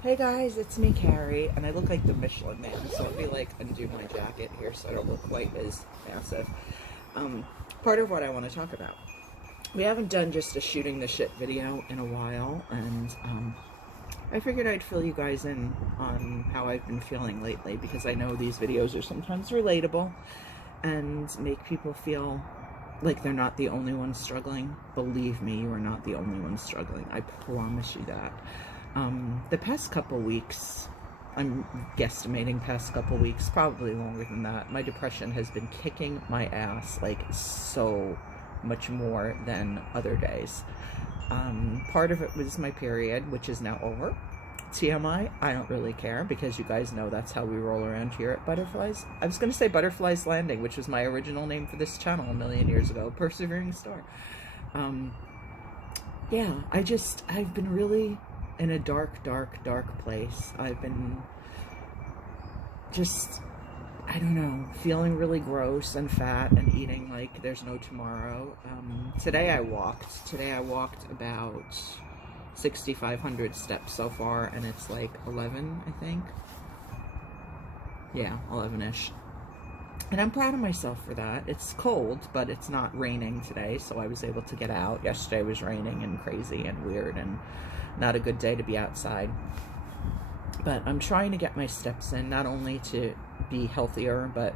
Hey guys, it's me, Carrie, and I look like the Michelin Man, so let me undo my jacket here so I don't look quite as massive. Um, Part of what I want to talk about. We haven't done just a shooting the shit video in a while, and I figured I'd fill you guys in on how I've been feeling lately, because I know these videos are sometimes relatable and make people feel like they're not the only ones struggling. Believe me, you are not the only ones struggling. I promise you that. The past couple weeks, I'm guesstimating past couple weeks, probably longer than that, my depression has been kicking my ass like so much more than other days. Part of it was my period, which is now over. TMI, I don't really care, because you guys know that's how we roll around here at Butterflies. I was going to say Butterflies Landing, which was my original name for this channel a million years ago, PerseveringStar. Yeah, I've been really in a dark place. I've been just, I don't know, feeling really gross and fat and eating like there's no tomorrow. Today I walked about 6,500 steps so far, and it's like 11, I think. Yeah, 11-ish. And I'm proud of myself for that. It's cold, but it's not raining today, so I was able to get out. Yesterday was raining and crazy and weird and not a good day to be outside. But I'm trying to get my steps in, not only to be healthier, but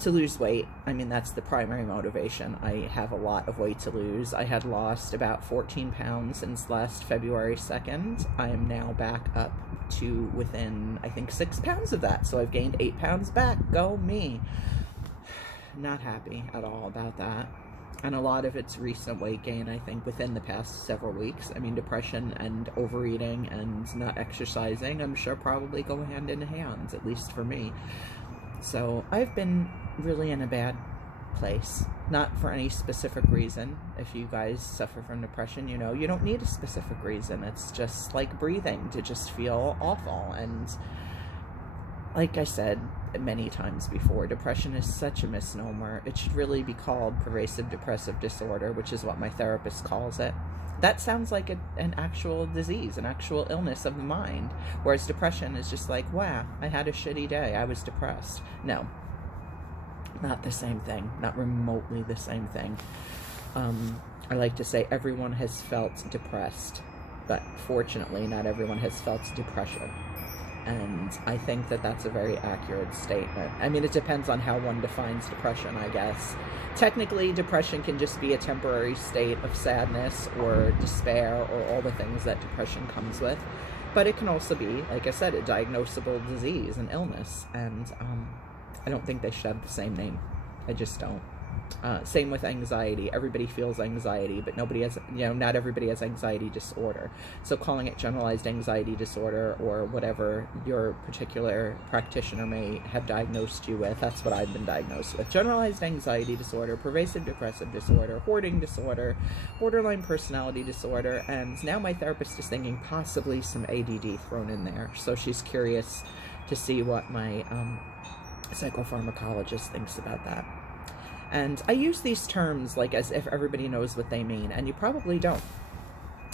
to lose weight. I mean, that's the primary motivation. I have a lot of weight to lose. I had lost about 14 pounds since last February 2nd. I am now back up to within, I think, 6 pounds of that. So I've gained 8 pounds back. Go me. Not happy at all about that. And a lot of it's recent weight gain, I think, within the past several weeks. I mean, depression and overeating and not exercising, I'm sure probably go hand in hand, at least for me. So I've been really in a bad place, not for any specific reason. If you guys suffer from depression, you know, you don't need a specific reason. It's just like breathing to just feel awful. And like I said many times before, depression is such a misnomer. It should really be called pervasive depressive disorder, which is what my therapist calls it. That sounds like an actual disease, an actual illness of the mind, whereas depression is just like, wow, I had a shitty day, I was depressed. No, not the same thing, not remotely the same thing. I like to say everyone has felt depressed, but fortunately not everyone has felt depression. And I think that that's a very accurate statement. I mean, it depends on how one defines depression, I guess. Technically, depression can just be a temporary state of sadness or despair or all the things that depression comes with. But it can also be, like I said, a diagnosable disease, an illness. And I don't think they should have the same name. I just don't. Same with anxiety. Everybody feels anxiety, but nobody has, not everybody has anxiety disorder. So calling it generalized anxiety disorder or whatever your particular practitioner may have diagnosed you with, that's what I've been diagnosed with. Generalized anxiety disorder, pervasive depressive disorder, hoarding disorder, borderline personality disorder, and now my therapist is thinking possibly some ADD thrown in there. So she's curious to see what my psychopharmacologist thinks about that. And I use these terms like as if everybody knows what they mean, and you probably don't.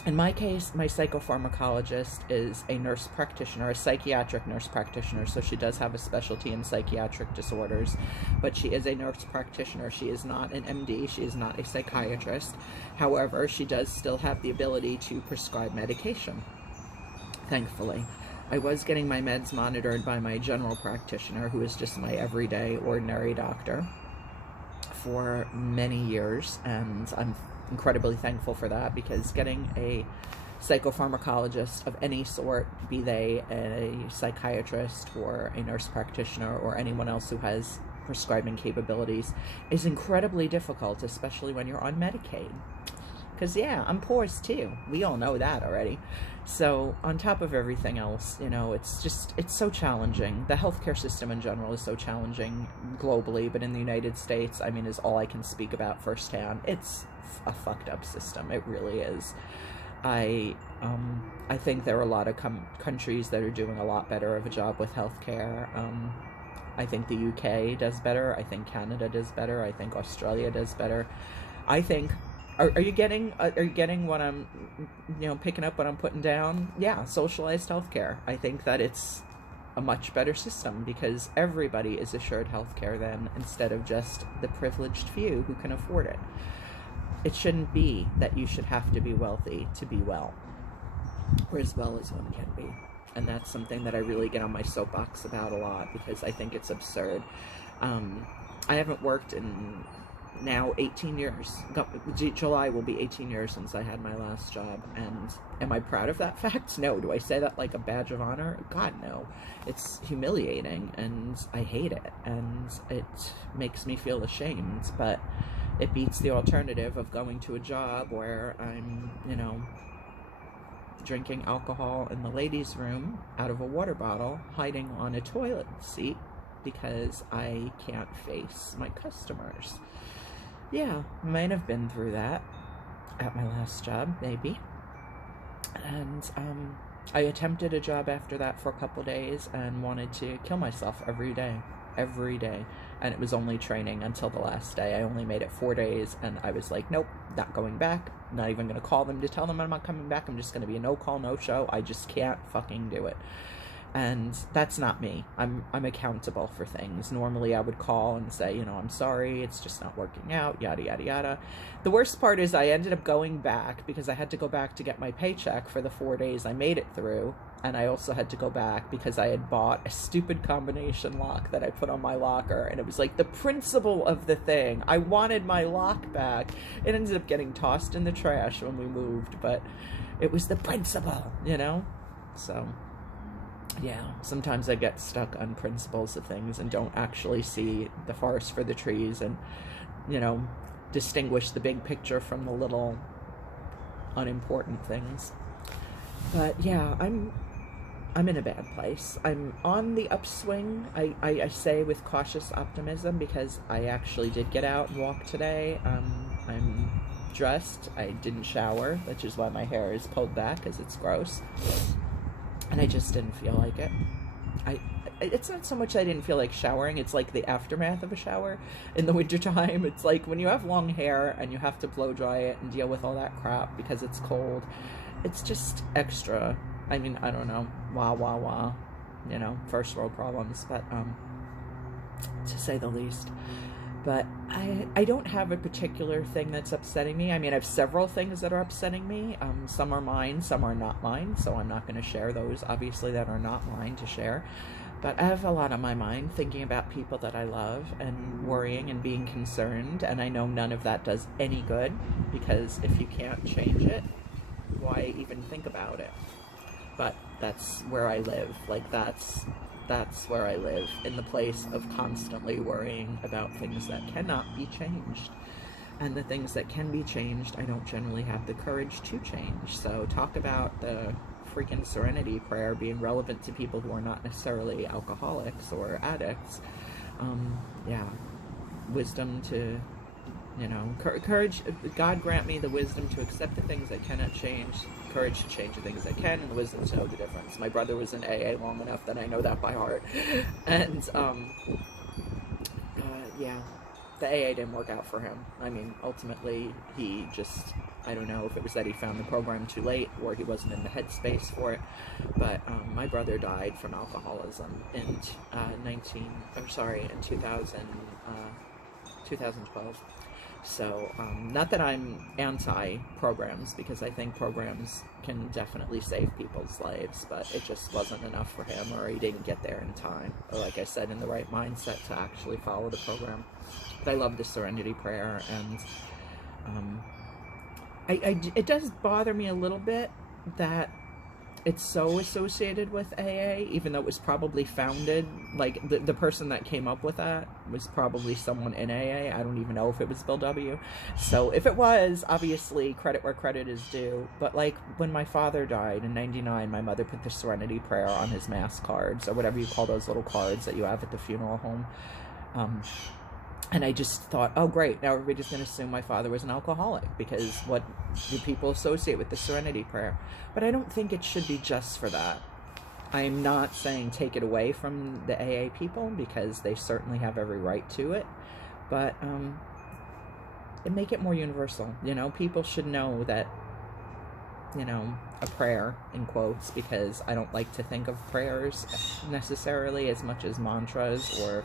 In my case, my psychopharmacologist is a nurse practitioner, a psychiatric nurse practitioner, so she does have a specialty in psychiatric disorders, but she is a nurse practitioner. She is not an MD, she is not a psychiatrist. However, she does still have the ability to prescribe medication, thankfully. I was getting my meds monitored by my general practitioner, who is just my everyday, ordinary doctor, for many years, and I'm incredibly thankful for that, because getting a psychopharmacologist of any sort, be they a psychiatrist or a nurse practitioner or anyone else who has prescribing capabilities, is incredibly difficult, especially when you're on Medicaid. Because yeah, I'm poors too. We all know that already. So on top of everything else, it's so challenging. The healthcare system in general is so challenging globally, but in the United States, I mean, is all I can speak about firsthand. It's a fucked up system. It really is. I think there are a lot of countries that are doing a lot better of a job with healthcare. I think the UK does better. I think Canada does better. I think Australia does better. I think Are you getting what I'm, picking up what I'm putting down? Yeah, socialized healthcare. I think that it's a much better system because everybody is assured healthcare then, instead of just the privileged few who can afford it. It shouldn't be that you should have to be wealthy to be well, or as well as one can be. And that's something that I really get on my soapbox about a lot, because I think it's absurd. I haven't worked in now 18 years. July will be 18 years since I had my last job. And am I proud of that fact? No. Do I say that like a badge of honor? God, no. It's humiliating, and I hate it, and it makes me feel ashamed, but it beats the alternative of going to a job where I'm, drinking alcohol in the ladies' room out of a water bottle, hiding on a toilet seat because I can't face my customers. Yeah, might have been through that at my last job, maybe. And I attempted a job after that for a couple days and wanted to kill myself every day. And it was only training until the last day. I only made it 4 days, and I was like, nope, not going back. Not even going to call them to tell them I'm not coming back. I'm just going to be a no call, no show. I just can't fucking do it. And that's not me. I'm accountable for things. Normally I would call and say, I'm sorry, it's just not working out, yada, yada, yada. The worst part is I ended up going back because I had to go back to get my paycheck for the 4 days I made it through. And I also had to go back because I had bought a stupid combination lock that I put on my locker. And it was like the principle of the thing. I wanted my lock back. It ended up getting tossed in the trash when we moved, but it was the principle, So... yeah, sometimes I get stuck on principles of things and don't actually see the forest for the trees and, distinguish the big picture from the little unimportant things. But yeah, I'm in a bad place. I'm on the upswing, I say with cautious optimism, because I actually did get out and walk today. I'm dressed. I didn't shower, which is why my hair is pulled back, because it's gross. And I just didn't feel like it. It's not so much I didn't feel like showering, it's like the aftermath of a shower in the wintertime. It's like when you have long hair and you have to blow dry it and deal with all that crap because it's cold. It's just extra. I mean, I don't know. Wah. First world problems, but, to say the least. But I don't have a particular thing that's upsetting me. I mean, I have several things that are upsetting me. Some are mine, some are not mine, so I'm not going to share those, obviously, that are not mine to share. But I have a lot on my mind, thinking about people that I love and worrying and being concerned. And I know none of that does any good, because if you can't change it, why even think about it? But that's where I live. Like, that's where I live, in the place of constantly worrying about things that cannot be changed. And the things that can be changed, I don't generally have the courage to change. So talk about the freaking serenity prayer being relevant to people who are not necessarily alcoholics or addicts. Wisdom to, courage. God grant me the wisdom to accept the things I cannot change, courage to change the things I can, and the wisdom to know the difference. My brother was in AA long enough that I know that by heart. And, the AA didn't work out for him. I mean, ultimately, he just, I don't know if it was that he found the program too late or he wasn't in the headspace for it, but my brother died from alcoholism in 2012. So, not that I'm anti-programs, because I think programs can definitely save people's lives, but it just wasn't enough for him, or he didn't get there in time, or like I said, in the right mindset to actually follow the program. But I love the Serenity Prayer, and it does bother me a little bit that it's so associated with AA, even though it was probably founded, like, the person that came up with that was probably someone in AA. I don't even know if it was Bill W. So if it was, obviously, credit where credit is due. But, like, when my father died in 99, my mother put the Serenity Prayer on his mass cards, or whatever you call those little cards that you have at the funeral home. And I just thought, oh, great, now everybody's going to assume my father was an alcoholic, because what do people associate with the Serenity Prayer? But I don't think it should be just for that. I'm not saying take it away from the AA people, because they certainly have every right to it. But and make it more universal. You know, people should know that, you know, a prayer, in quotes, because I don't like to think of prayers necessarily as much as mantras or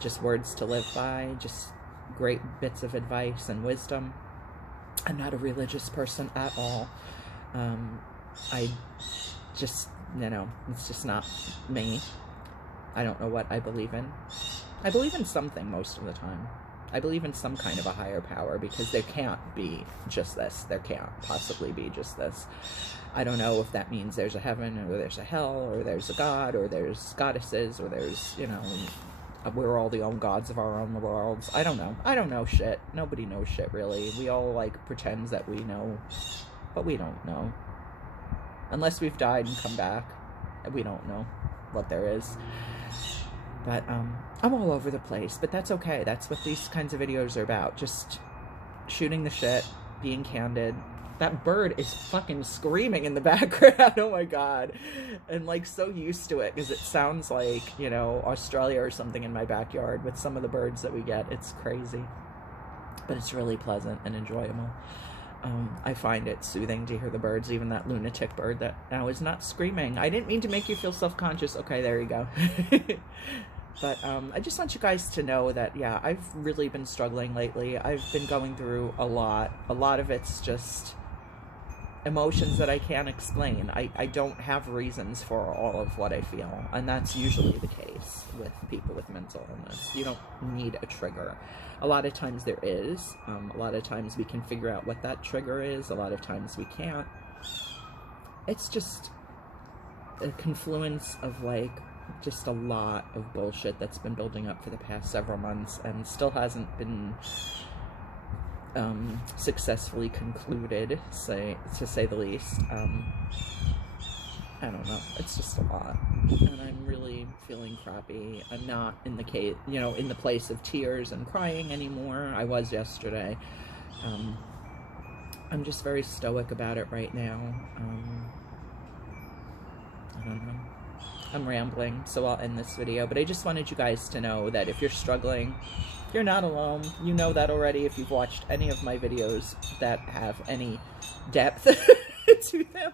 just words to live by, just great bits of advice and wisdom. I'm not a religious person at all. I just, you know, it's just not me. I don't know what I believe in. I believe in something most of the time. I believe in some kind of a higher power, because there can't be just this. There can't possibly be just this. I don't know if that means there's a heaven, or there's a hell, or there's a god, or there's goddesses, or there's, you know, we're all the own gods of our own worlds. I don't know. I don't know shit. Nobody knows shit, really. We all, like, pretend that we know, but we don't know. Unless we've died and come back, we don't know what there is. But, I'm all over the place, but that's okay. That's what these kinds of videos are about. Just shooting the shit, being candid. That bird is fucking screaming in the background. Oh my god. And, like, so used to it, because it sounds like, you know, Australia or something in my backyard with some of the birds that we get. It's crazy. But it's really pleasant and enjoyable. I find it soothing to hear the birds, even that lunatic bird that now is not screaming. I didn't mean to make you feel self-conscious. Okay, there you go. But I just want you guys to know that, yeah, I've really been struggling lately. I've been going through a lot. A lot of it's just emotions that I can't explain. I don't have reasons for all of what I feel, and that's usually the case with people with mental illness. You don't need a trigger. A lot of times there is. A lot of times we can figure out what that trigger is. A lot of times we can't. It's just a confluence of, like, just a lot of bullshit that's been building up for the past several months and still hasn't been successfully concluded, to say the least. I don't know. It's just a lot, and I'm really feeling crappy. I'm not in the case, you know, in the place of tears and crying anymore. I was yesterday. I'm just very stoic about it right now. I don't know. I'm rambling, so I'll end this video, but I just wanted you guys to know that if you're struggling, you're not alone. You know that already if you've watched any of my videos that have any depth to them.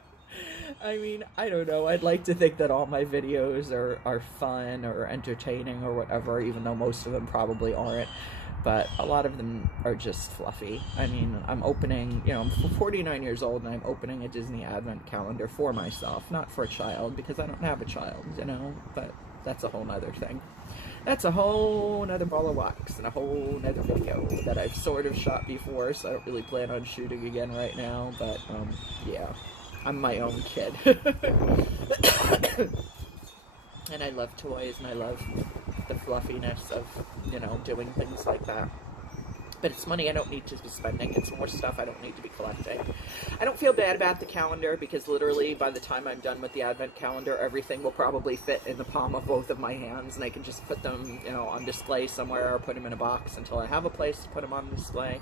I mean, I don't know. I'd like to think that all my videos are fun or entertaining or whatever, even though most of them probably aren't. But a lot of them are just fluffy. I mean, I'm opening, you know, I'm 49 years old and I'm opening a Disney Advent calendar for myself, not for a child, because I don't have a child, you know, but that's a whole nother thing. That's a whole nother ball of wax and a whole nother video that I've sort of shot before, so I don't really plan on shooting again right now, but, yeah. I'm my own kid. And I love toys, and I love the fluffiness of, you know, doing things like that. But it's money I don't need to be spending. It's more stuff I don't need to be collecting. I don't feel bad about the calendar, because literally by the time I'm done with the Advent calendar, everything will probably fit in the palm of both of my hands, and I can just put them, you know, on display somewhere or put them in a box until I have a place to put them on display.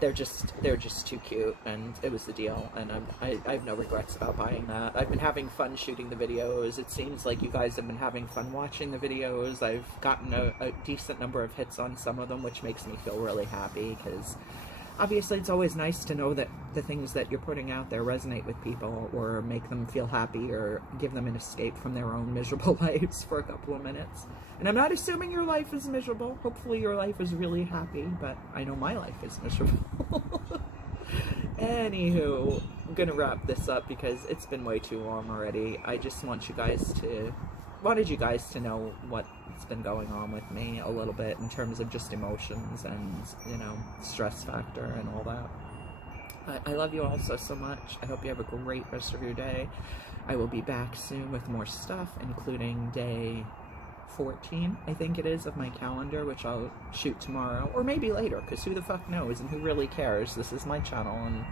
They're just too cute, and it was the deal, and I have no regrets about buying that. I've been having fun shooting the videos. It seems like you guys have been having fun watching the videos. I've gotten a decent number of hits on some of them, which makes me feel really happy, because obviously it's always nice to know that the things that you're putting out there resonate with people, or make them feel happy, or give them an escape from their own miserable lives for a couple of minutes. And I'm not assuming your life is miserable. Hopefully your life is really happy, but I know my life is miserable. Anywho, I'm gonna wrap this up because it's been way too long already. I just wanted you guys to know what's been going on with me a little bit in terms of just emotions and, you know, stress factor and all that. I love you all so much. I hope you have a great rest of your day. I will be back soon with more stuff, including day 14, I think it is, of my calendar, which I'll shoot tomorrow, or maybe later, because who the fuck knows, and who really cares? This is my channel, and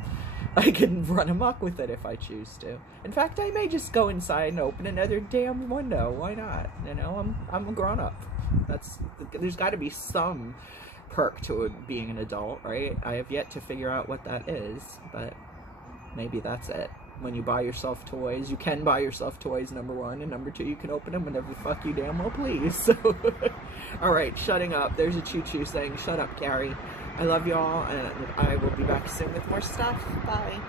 I can run amok with it if I choose to. In fact, I may just go inside and open another damn window. Why not? You know, I'm a grown-up. There's got to be some perk to being an adult, right? I have yet to figure out what that is, but maybe that's it. when you buy yourself toys. You can buy yourself toys, number one, and number two, you can open them whenever the fuck you damn well please. So, all right, shutting up. There's a choo-choo saying, shut up, Carrie. I love y'all, and I will be back soon with more stuff. Bye.